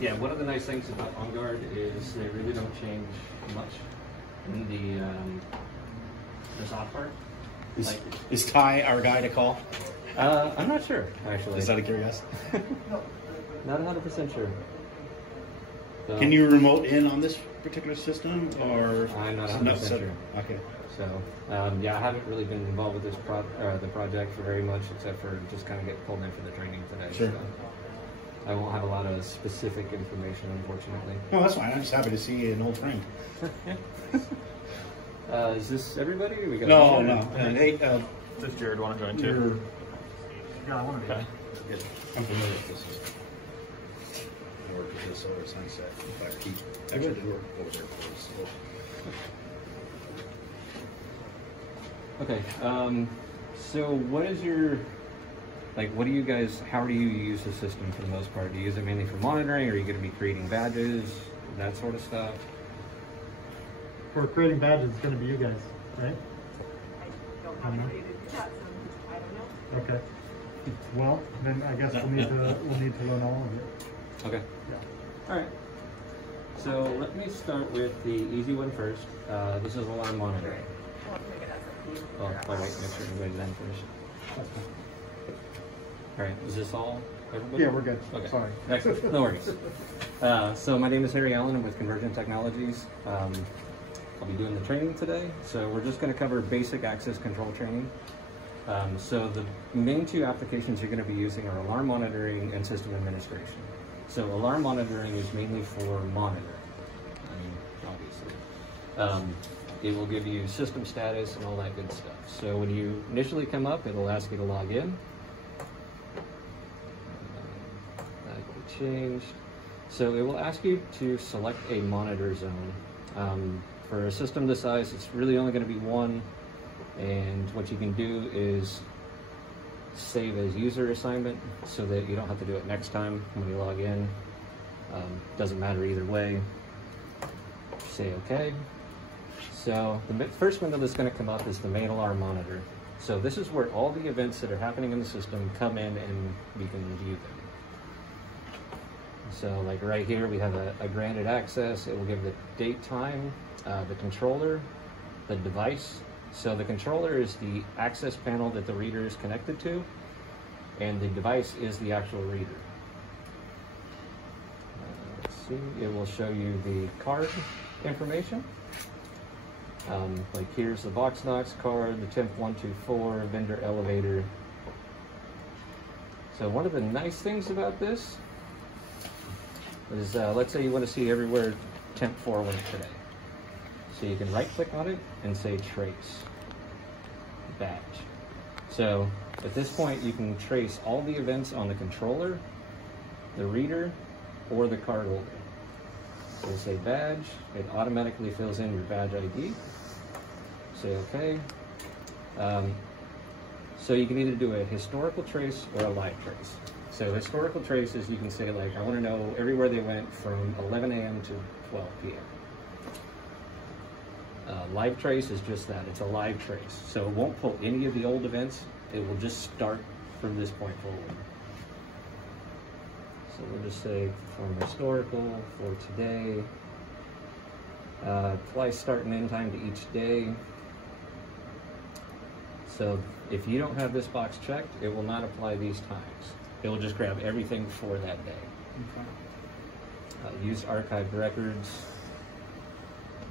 Yeah, one of the nice things about OnGuard is they really don't change much in the soft part. Is Ty our guy to call? I'm not sure, actually. Is that a curiosity? Not 100% sure. So, can you remote in on this particular system, or I'm not 100% sure. Okay. So yeah, I haven't really been involved with this the project for very much, except for just kind of get pulled in for the training today. Sure. So I won't have a lot of specific information, unfortunately. No, that's fine. I'm just happy to see an old friend. Is this everybody? Or we got no. Hey, does Jared want to join too? Yeah, I want to. Okay. Yeah, I'm familiar with this system. I work with this over at Sunset. In fact, he actually did work over there for us. Okay. So what is your, like, what do you guys, how do you use the system for the most part? Do you use it mainly for monitoring, or are you going to be creating badges, that sort of stuff? For creating badges, it's going to be you guys, right? I don't have anybody to do that, so I don't know. Okay. Well, then I guess we'll need to learn all of it. Okay. Yeah. All right. So let me start with the easy one first. This is alarm monitoring. Oh, wait, make sure everybody's in first. All right, is this all? Everybody? Yeah, we're good. Okay. Sorry. Excellent. No worries. So my name is Harry Allen. I'm with Convergint Technologies. I'll be doing the training today. So we're just going to cover basic access control training. So the main two applications you're going to be using are alarm monitoring and system administration. So alarm monitoring is mainly for monitoring, obviously. It will give you system status and all that good stuff. So when you initially come up, it'll ask you to log in. That will be changed. So it will ask you to select a monitor zone. For a system this size, it's really only going to be one. And what you can do is save as user assignment so that you don't have to do it next time when you log in. Doesn't matter either way. Say OK. So the first window that's going to come up is the main alarm monitor. So this is where all the events that are happening in the system come in and we can view them. So like right here we have a granted access. It will give the date, time, the controller, the device. So the controller is the access panel that the reader is connected to, and the device is the actual reader. Let's see, it will show you the card information. Like here's the Box Knox card, the temp 124, vendor elevator. So one of the nice things about this is, let's say you want to see everywhere temp 4 went today. So you can right click on it and say trace badge. So at this point you can trace all the events on the controller, the reader, or the card holder. So we'll say badge, it automatically fills in your badge ID. Say OK. So you can either do a historical trace or a live trace. So historical trace is you can say, like, I want to know everywhere they went from 11 a.m. to 12 p.m. Live trace is just that, it's a live trace. So it won't pull any of the old events, it will just start from this point forward. So we'll just say from historical for today, apply start and end time to each day. So if you don't have this box checked, it will not apply these times. It will just grab everything for that day. Okay. Use archived records.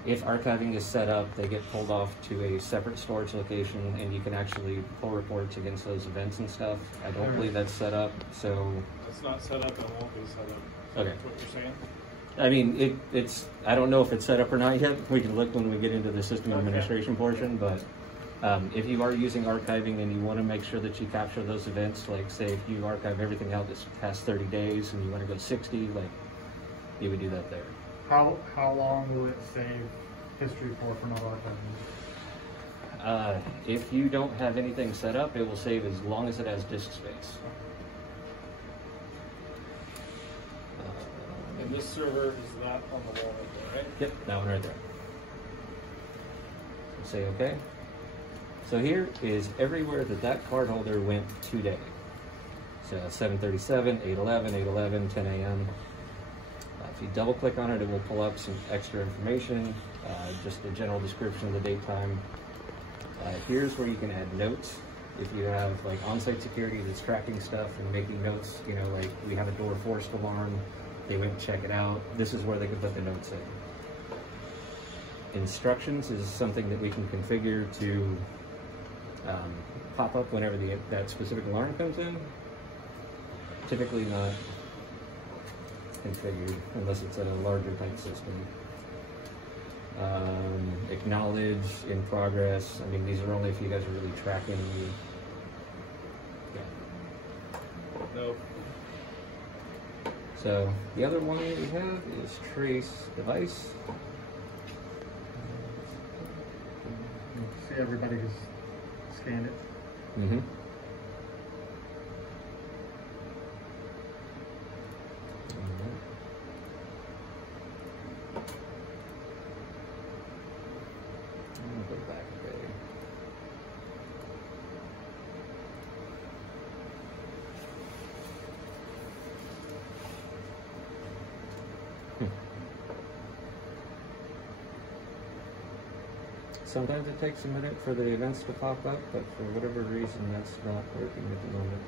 If archiving is set up, they get pulled off to a separate storage location, and you can actually pull reports against those events and stuff. I don't believe that's set up, so... It's not set up and won't be set up. Okay. That's what you're saying? I mean, I don't know if it's set up or not yet. We can look when we get into the system administration portion, but if you are using archiving and you want to make sure that you capture those events, like say if you archive everything out this past 30 days and you want to go 60, like you would do that there. How long will it save history for not archiving? If you don't have anything set up, it will save as long as it has disk space. And this server is that on the wall right there, right? Yep, that one right there. Say OK. So here is everywhere that card holder went today. So 7:37, 8:11, 8:11, 10 a.m. If you double click on it, it will pull up some extra information, just a general description of the date time. Here's where you can add notes. If you have like on-site security that's tracking stuff and making notes, you know, like we have a door forced alarm, they went to check it out. This is where they can put the notes in. Instructions is something that we can configure to pop up whenever that specific alarm comes in. Typically not configured unless it's a larger type system. Acknowledge, in progress. I mean, these are only if you guys are really tracking. Yeah. Nope. So the other one we have is trace device. See everybody who's scanned it. Mm-hmm. Go back there. Sometimes it takes a minute for the events to pop up, but for whatever reason, that's not working at the moment.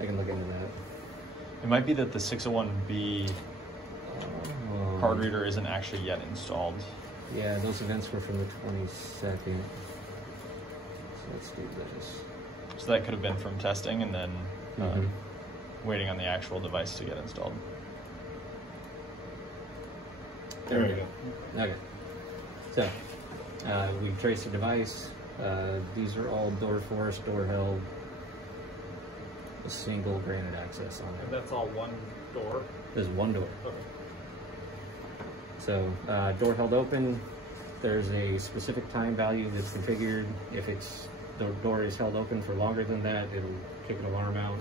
I can look into that. It might be that the 601B card reader isn't actually yet installed. Yeah, those events were from the 22nd. So let's do this. So that could have been from testing and then waiting on the actual device to get installed. There we go. Okay. So, we've traced the device. These are all door forced, door held. A single granted access on And it. that's all one door? There's one door. Okay. So, door held open. There's a specific time value that's configured. If the door is held open for longer than that, it'll kick an alarm out.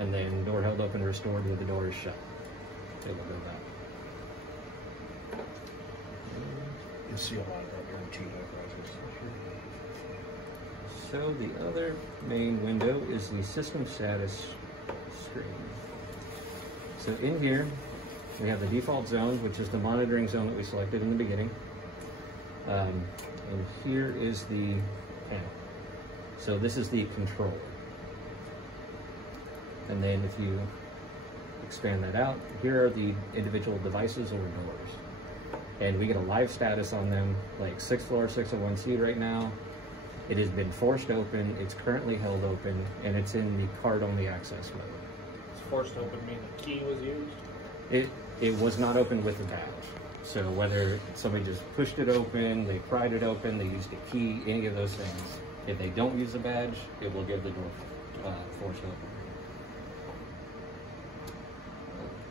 And then door held open restored when the door is shut. It will go back. You see a lot of that guaranteed operators. So the other main window is the system status screen. So in here, we have the default zone, which is the monitoring zone that we selected in the beginning. And here is the panel. So this is the controller. And then if you expand that out, here are the individual devices or doors. And we get a live status on them, like 6th floor, 601C right now. It has been forced open, it's currently held open, and it's in the card-only access mode. It's forced open, meaning the key was used? It was not open with a badge. So whether somebody just pushed it open, they pried it open, they used a key, any of those things, if they don't use a badge, it will give the door forced open.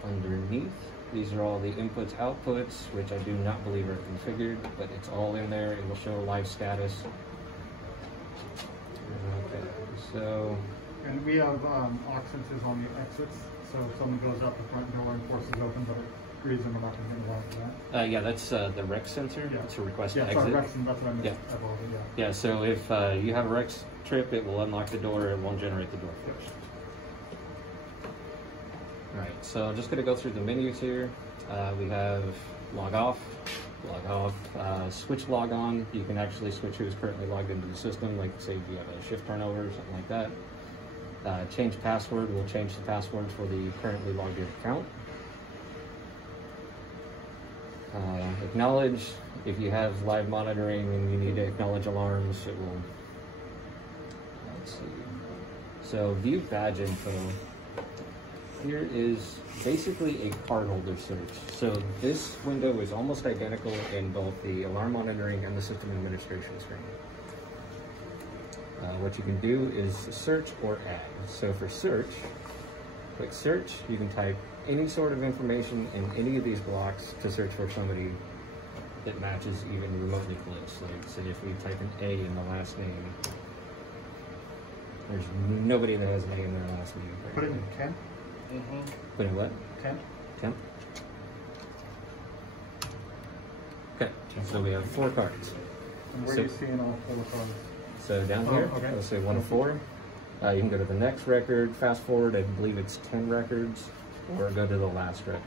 Underneath, these are all the inputs, outputs, which I do not believe are configured, but it's all in there. It will show live status. Okay, so. And we have aux sensors on the exits, so if someone goes out the front door and forces open, but it reads them, we're not going to get involved with that. Yeah, that's the REX sensor. Yeah. It's a request to Yeah, exit. sorry, Rex, that's what I meant. Yeah. I apologize, yeah. Yeah, so if you have a REX trip, it will unlock the door. It won't generate the door first. All right, so I'm just going to go through the menus here. We have log off, switch log on. You can actually switch who's currently logged into the system, like say if you have a shift turnover or something like that. Change password, we'll change the password for the currently logged in account. Acknowledge, if you have live monitoring and you need to acknowledge alarms, it will, let's see. So view badge info. Here is basically a cardholder search. So this window is almost identical in both the alarm monitoring and the system administration screen. What you can do is search or add. So for search, click search. You can type any sort of information in any of these blocks to search for somebody that matches even remotely close. Like say if we type an A in the last name, there's nobody that has an A in their last name. Put it in 10? Put in what? 10? 10. Okay, so we have 4 cards. And where So- are you seeing all 4 cards? So down Oh, here, okay. let's say 104. You can go to the next record, fast forward, I believe it's 10 records, or go to the last record.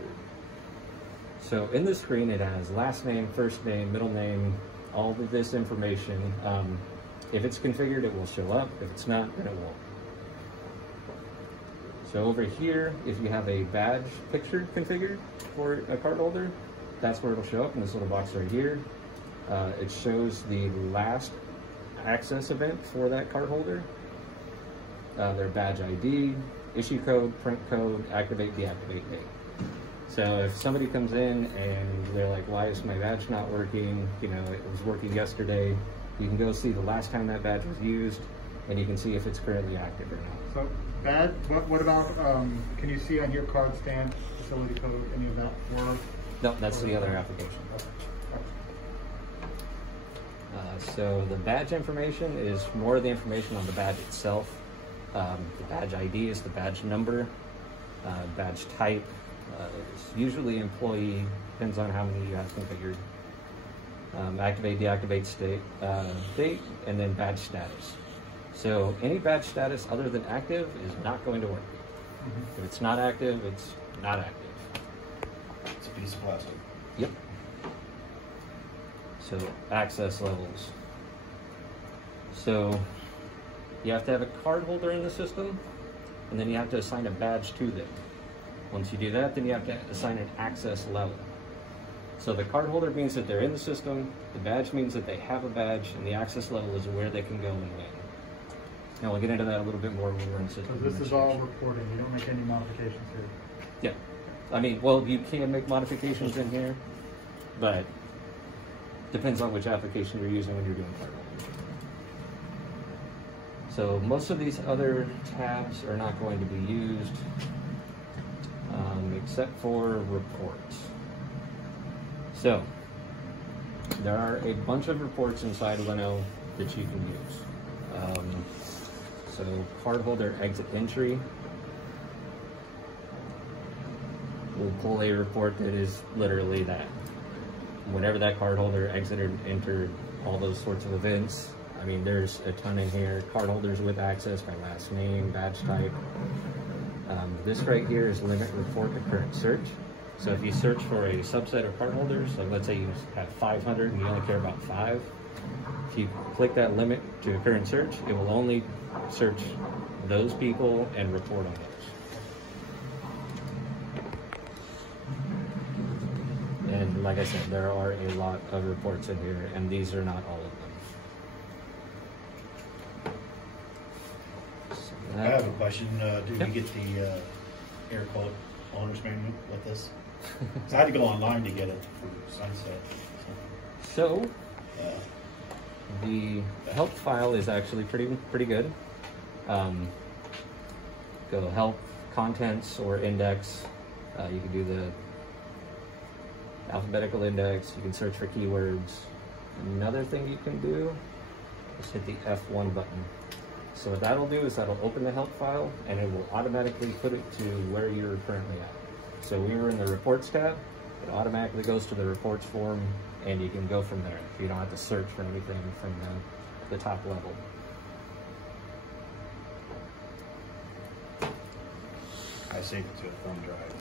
So in the screen it has last name, first name, middle name, all of this information. If it's configured, it will show up. If it's not, then it won't. So over here, if you have a badge picture configured for a card holder, that's where it'll show up in this little box right here. It shows the last access event for that card holder, their badge ID, issue code, print code, activate, deactivate date. So if somebody comes in and they're like, why is my badge not working? You know, it was working yesterday. You can go see the last time that badge was used, and you can see if it's currently active or not. So badge, what about, can you see on your card stand, facility code, any of that work? No, that's the other application. So the badge information is more of the information on the badge itself. The badge ID is the badge number, badge type, it's usually employee, depends on how many you have configured. Activate, deactivate date, and then badge status. So any badge status other than active is not going to work. If it's not active, it's not active. It's a piece of plastic. Yep. So access levels. So you have to have a card holder in the system, and then you have to assign a badge to them. Once you do that, then you have to assign an access level. So the card holder means that they're in the system, the badge means that they have a badge, and the access level is where they can go and when. Now we'll get into that a little bit more when we're in system. So this is all reporting, you don't make any modifications here? Yeah. I mean, well, you can make modifications in here, but depends on which application you're using when you're doing card holding. So most of these other tabs are not going to be used, except for reports. So there are a bunch of reports inside Lino that you can use. So cardholder exit entry will pull a report that is literally that. Whenever that cardholder exited, entered, all those sorts of events. I mean, there's a ton in here. Cardholders with access by last name, badge type. This right here is limit report to current search. So if you search for a subset of cardholders, like let's say you have 500 and you only care about 5, if you click that limit to current search, it will only search those people and report on those. And like I said, there are a lot of reports in here, and these are not all of them. So I have a question. Did we get the air quality owner's manual with this? So I had to go online to get it for Sunset. So the help file is actually pretty good. Go help, contents, or index. You can do the alphabetical index. You can search for keywords. Another thing you can do is hit the F1 button. So what that'll do is that'll open the help file, and it will automatically put it to where you're currently at. So we were in the reports tab. It automatically goes to the reports form, and you can go from there. You don't have to search for anything from the top level. I saved it to a thumb drive.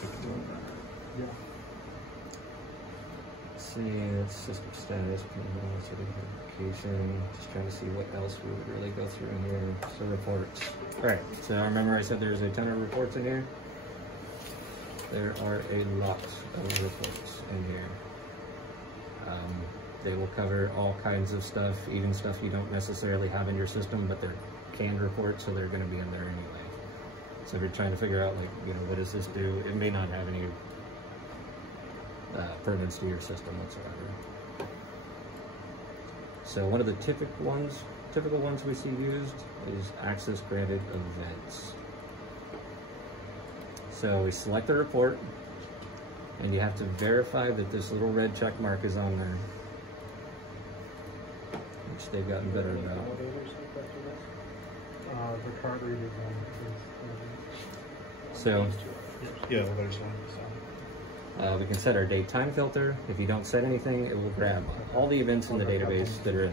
Took it to a printer. Yeah. Let's see, it's system status, certification. Just trying to see what else we would really go through in here. So reports. All right, so remember I said there's a ton of reports in here? There are a lot of reports in here. They will cover all kinds of stuff, even stuff you don't necessarily have in your system, but they're canned reports, so they're going to be in there anyway. So if you're trying to figure out, like, you know, what does this do? It may not have any pertinence to your system whatsoever. So one of the typical ones we see used is access granted events. So we select the report, and you have to verify that this little red check mark is on there, which they've gotten better about. The card reader one. So Yeah, well, there's one. So. we can set our date time filter. If you don't set anything, it will grab all the events in the database that are in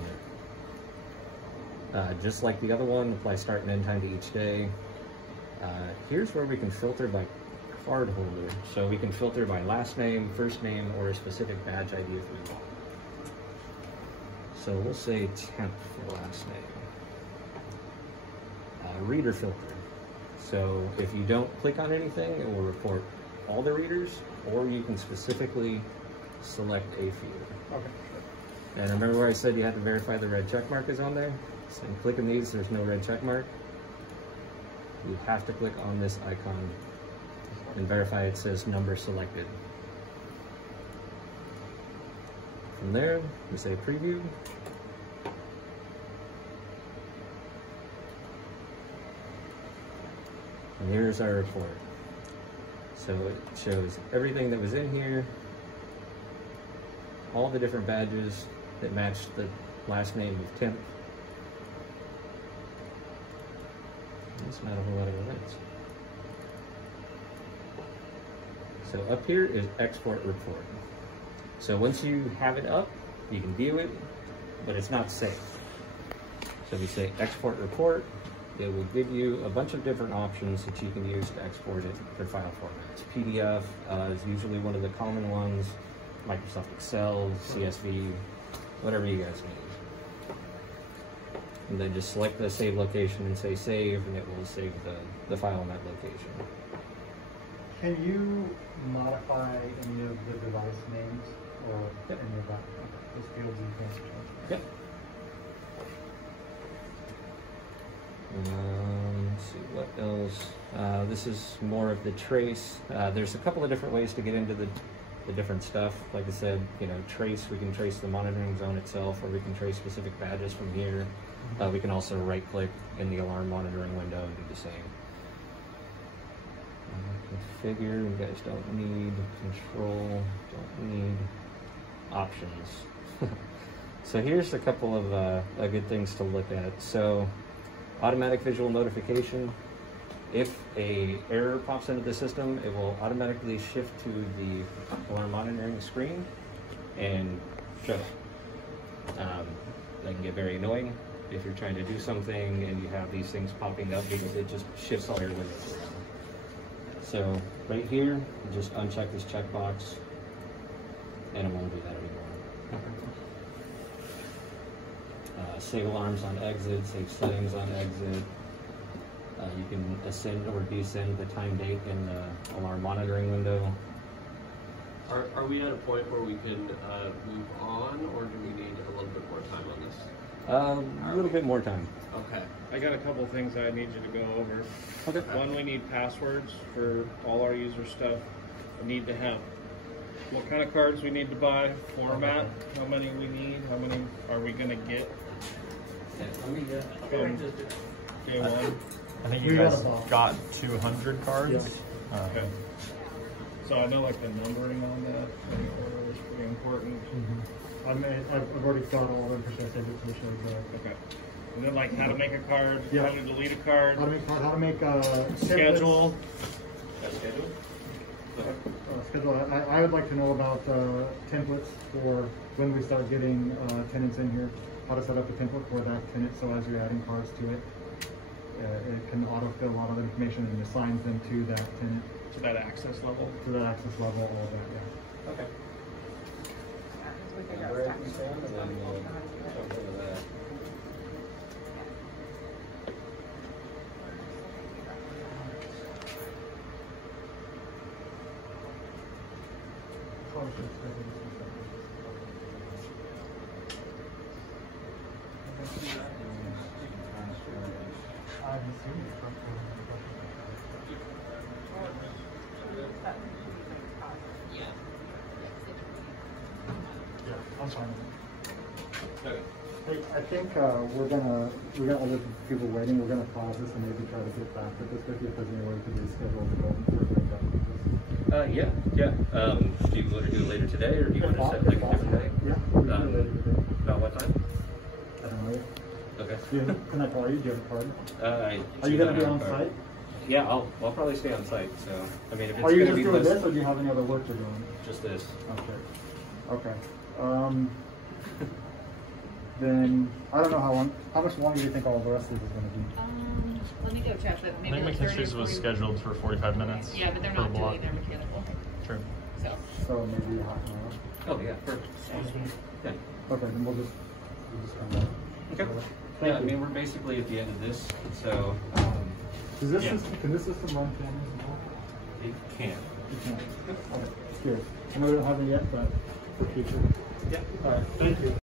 Just like the other one, apply start and end time to each day. Here's where we can filter by card holder. So we can filter by last name, first name, or a specific badge ID if we want. So we'll say temp for last name. Reader filter. So if you don't click on anything, it will report all the readers, or you can specifically select a field. Okay. And remember where I said you had to verify the red check mark is on there? So in clicking these, there's no red check mark. You have to click on this icon and verify it says number selected. From there, we say preview. And here's our report. So it shows everything that was in here, all the different badges that match the last name of temp. That's not a whole lot of events. So up here is export report. So once you have it up, you can view it, but it's not saved. So if you say export report, it will give you a bunch of different options that you can use to export it to file formats. PDF is usually one of the common ones, Microsoft Excel, CSV, whatever you guys need. And then just select the save location and say save, and it will save the file in that location. Can you modify any of the device names or Yep. any of that? Those fields you can change? Yep. Let's see, what else? This is more of the trace. There's a couple of different ways to get into the different stuff. Like I said, trace, we can trace the monitoring zone itself, or we can trace specific badges from here. We can also right click in the alarm monitoring window and do the same. Configure, you guys don't need control, don't need options. So here's a couple of good things to look at. So automatic visual notification. If a error pops into the system, it will automatically shift to the alarm monitoring screen and show it. That can get very annoying if you're trying to do something and you have these things popping up because it just shifts all your windows around. So right here, you just uncheck this checkbox and it won't do that anymore. Save alarms on exit, save settings on exit. You can ascend or descend the time date in the alarm monitoring window. Are we at a point where we can move on, or do we need a little bit more time on this? A little bit more time. Okay. I got a couple of things I need you to go over. Okay. One, we need passwords for all our user stuff. We need to have what kind of cards we need to buy, format, how many we need, how many are we going to get. Day one. I think We you got guys a box. got 200 cards. Yeah. Okay. So I know like the numbering on that in the order is pretty important. I've already got all the information. I save it to the Okay. And then like how to make a card, Yeah. how to delete a card, How to make schedule. schedule. I would like to know about templates for when we start getting tenants in here. How to set up a template for that tenant, so as you're adding cards to it, it can autofill a lot of information and assigns them to that tenant, To that access level. to that access level, all of that. Yeah. Okay. We figure out tax returns, but we don't know how to do it. I'm fine. Okay. Hey, I think we got other people waiting. We're gonna pause this and maybe try to get back to this with you if there's any way we could reschedule the vote for like that with this. Yeah. Do you want to do it later today, or do you want to set like a different day? Yeah, we can do it later today. About what time? I don't know. Okay. Can I call you? Do you have a card? I Are you do gonna not be have on a card. site? Yeah, I'll probably stay on site. So I mean, if it's Are you gonna just be doing posted, this, or do you have any other work you're doing? just this. Okay. Okay. then I don't know how much longer do you think all the rest of this is going to be? Let me go check, but I maybe think like 30 or McKinstry's was 40. scheduled for 45 minutes. Yeah, but they're per not block. doing their mechanical. True. So, So maybe half an hour. Oh, yeah, perfect. Yeah. Okay, then we'll just end that. Okay. Thank Yeah, I you. mean, we're basically at the end of this, so Does this yeah. can this system run cameras as well? it can. It can. Okay, curious. I know we don't have it yet, but for future. Yeah. All right, thank you.